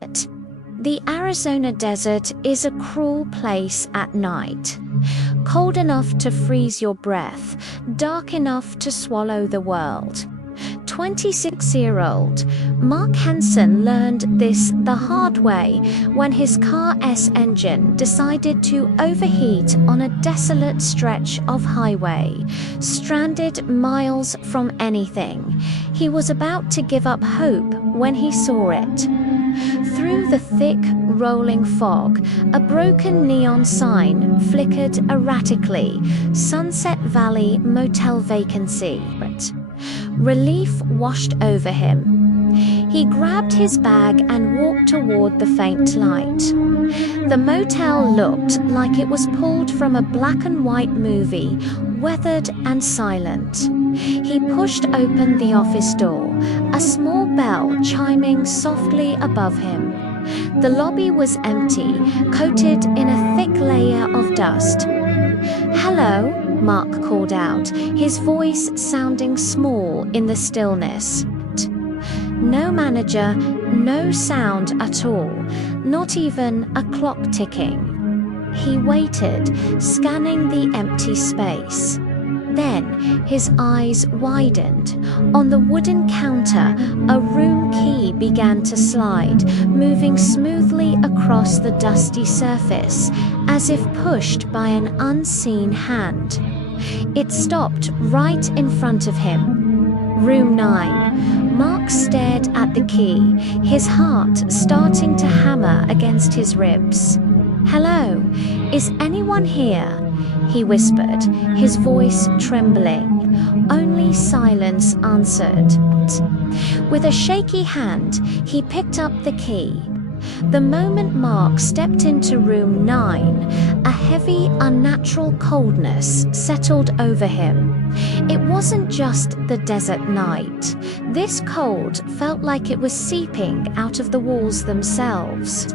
The Arizona desert is a cruel place at night. Cold enough to freeze your breath, dark enough to swallow the world. 26-year-old Mark Henson learned this the hard way when his car's engine decided to overheat on a desolate stretch of highway, stranded miles from anything. He was about to give up hope when he saw it. Through the thick, rolling fog, a broken neon sign flickered erratically. Sunset Valley Motel vacancy. Relief washed over him. He grabbed his bag and walked toward the faint light. The motel looked like it was pulled from a black and white movie, weathered and silent. He pushed open the office door, a small bell chiming softly above him. The lobby was empty, coated in a thick layer of dust. "Hello," Mark called out, his voice sounding small in the stillness. No manager, no sound at all, not even a clock ticking. He waited, scanning the empty space. Then his eyes widened. On the wooden counter, a room key began to slide, moving smoothly across the dusty surface, as if pushed by an unseen hand. It stopped right in front of him. Room 9. Mark stared at the key, his heart starting to hammer against his ribs. "Hello, is anyone here?" he whispered, his voice trembling. Only silence answered. With a shaky hand, he picked up the key. The moment Mark stepped into room 9, a heavy, unnatural coldness settled over him. It wasn't just the desert night. This cold felt like it was seeping out of the walls themselves.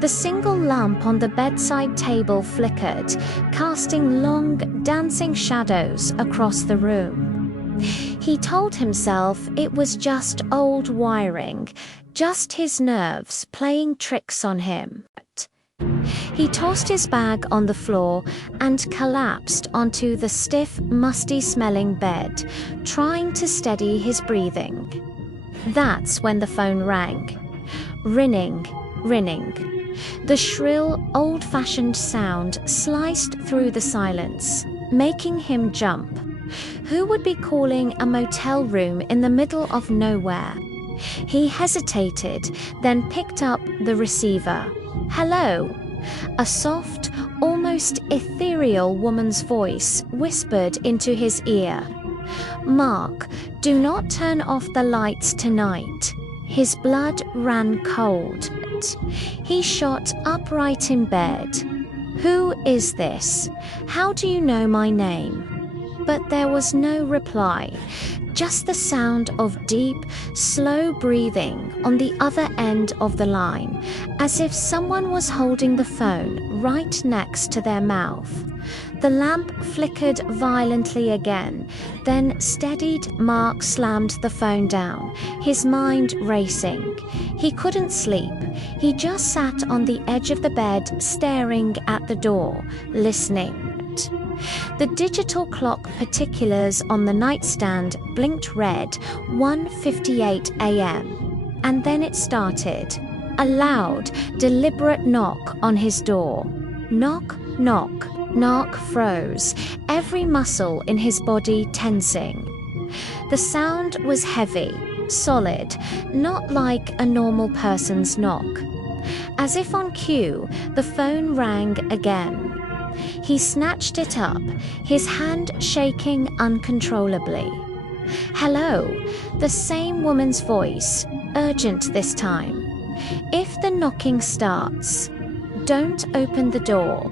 The single lamp on the bedside table flickered, casting long, dancing shadows across the room. He told himself it was just old wiring, just his nerves playing tricks on him. He tossed his bag on the floor and collapsed onto the stiff, musty-smelling bed, trying to steady his breathing. That's when the phone rang. Rinning. The shrill, old-fashioned sound sliced through the silence, making him jump. Who would be calling a motel room in the middle of nowhere? He hesitated, then picked up the receiver. "Hello?" A soft, almost ethereal woman's voice whispered into his ear. "Mark, do not turn off the lights tonight." His blood ran cold. He shot upright in bed. "Who is this? How do you know my name?" But there was no reply, just the sound of deep, slow breathing on the other end of the line, as if someone was holding the phone right next to their mouth. The lamp flickered violently again, then steadied. Mark slammed the phone down, his mind racing. He couldn't sleep. He just sat on the edge of the bed, staring at the door, listening. The digital clock particulars on the nightstand blinked red, 1:58 a.m. And then it started. A loud, deliberate knock on his door. Knock, knock. Mark froze, every muscle in his body tensing. The sound was heavy, solid, not like a normal person's knock. As if on cue, the phone rang again. He snatched it up, his hand shaking uncontrollably. "Hello," the same woman's voice, urgent this time. "If the knocking starts, don't open the door."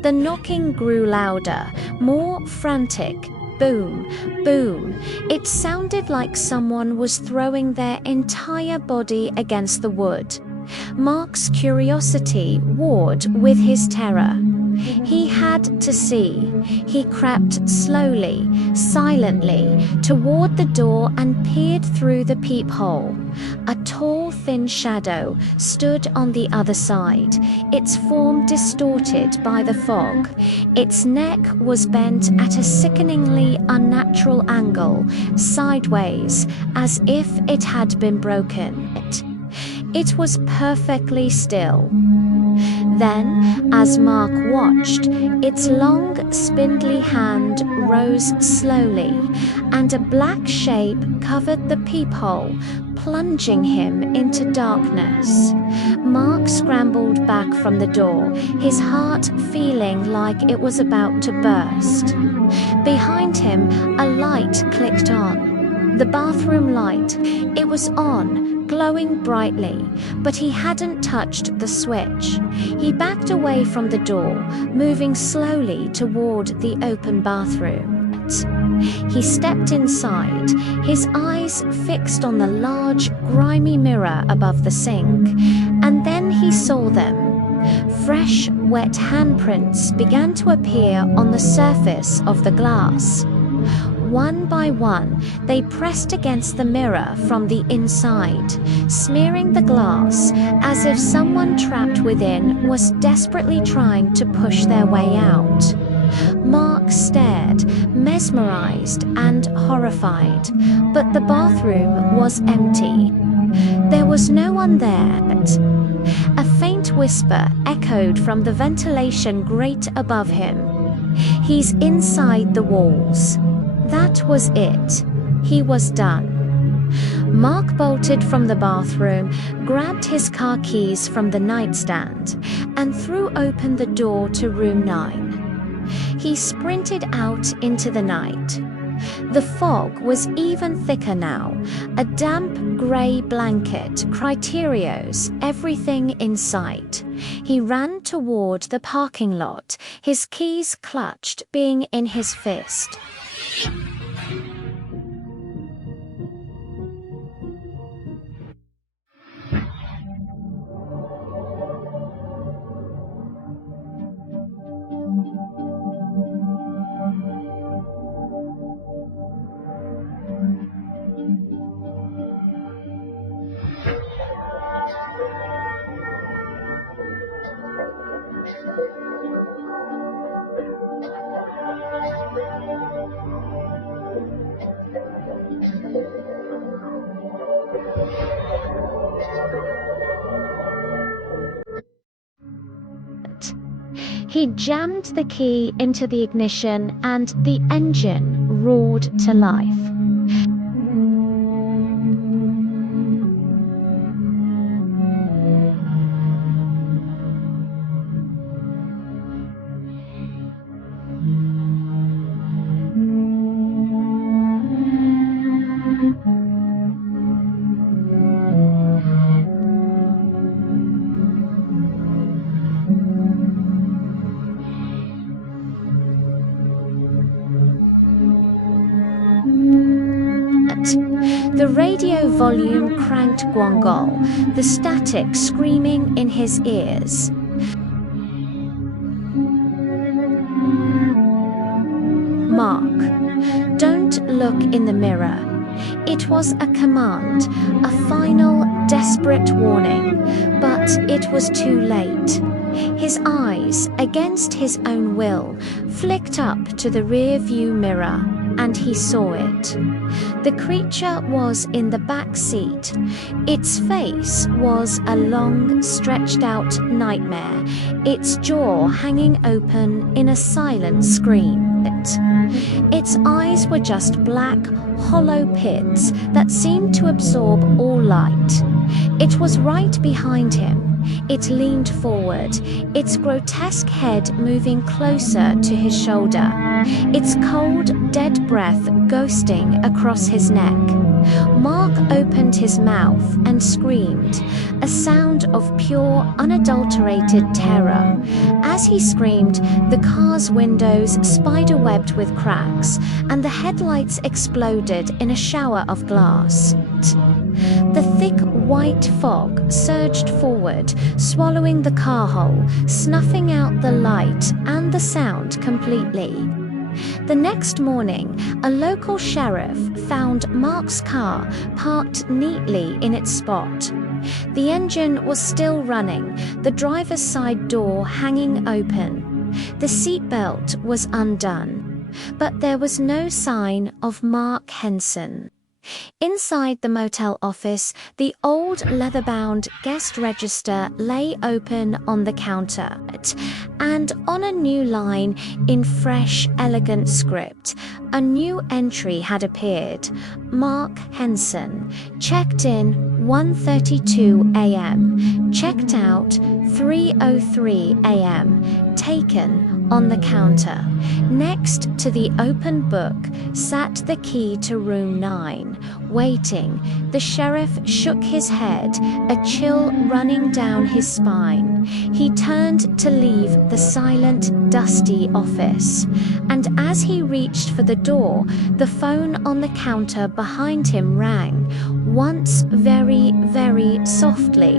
The knocking grew louder, more frantic. Boom, boom. It sounded like someone was throwing their entire body against the wood. Mark's curiosity warred with his terror. He had to see. He crept slowly, silently, toward the door and peered through the peephole. A tall, thin shadow stood on the other side, its form distorted by the fog. Its neck was bent at a sickeningly unnatural angle, sideways, as if it had been broken. It was perfectly still. Then, as Mark watched, its long, spindly hand rose slowly, and a black shape covered the peephole, plunging him into darkness. Mark scrambled back from the door, his heart feeling like it was about to burst. Behind him, a light clicked on. The bathroom light. It was on, glowing brightly, but he hadn't touched the switch. He backed away from the door, moving slowly toward the open bathroom. He stepped inside, his eyes fixed on the large, grimy mirror above the sink, and then he saw them. Fresh, wet handprints began to appear on the surface of the glass. One by one, they pressed against the mirror from the inside, smearing the glass as if someone trapped within was desperately trying to push their way out. Mark stared, mesmerized and horrified, but the bathroom was empty. There was no one there. A faint whisper echoed from the ventilation grate above him. "He's inside the walls." That was it. He was done. Mark bolted from the bathroom, grabbed his car keys from the nightstand, and threw open the door to room 9. He sprinted out into the night. The fog was even thicker now, a damp grey blanket criterios everything in sight. He ran toward the parking lot, his keys clutched, being in his fist. He jammed the key into the ignition and the engine roared to life. The radio volume cranked guangol, the static screaming in his ears. "Mark, don't look in the mirror." It was a command, a final, desperate warning, but it was too late. His eyes, against his own will, flicked up to the rear-view mirror, and he saw it. The creature was in the back seat. Its face was a long, stretched-out nightmare, its jaw hanging open in a silent scream. Its eyes were just black, hollow pits that seemed to absorb all light. It was right behind him. It leaned forward, its grotesque head moving closer to his shoulder, its cold, dead breath ghosting across his neck. Mark opened his mouth and screamed, a sound of pure, unadulterated terror. As he screamed, the car's windows spiderwebbed with cracks, and the headlights exploded in a shower of glass. The thick white fog surged forward, swallowing the car whole, snuffing out the light and the sound completely. The next morning, a local sheriff found Mark's car parked neatly in its spot. The engine was still running, the driver's side door hanging open. The seatbelt was undone, but there was no sign of Mark Henson. Inside the motel office, the old leather-bound guest register lay open on the counter, and on a new line in fresh, elegant script, a new entry had appeared. Mark Henson, checked in 1:32 a.m., checked out 3:03 a.m., taken on the counter. Next to the open book sat the key to room 9. Waiting, the sheriff shook his head, a chill running down his spine. He turned to leave the silent, dusty office. And as he reached for the door, the phone on the counter behind him rang, once very, very softly,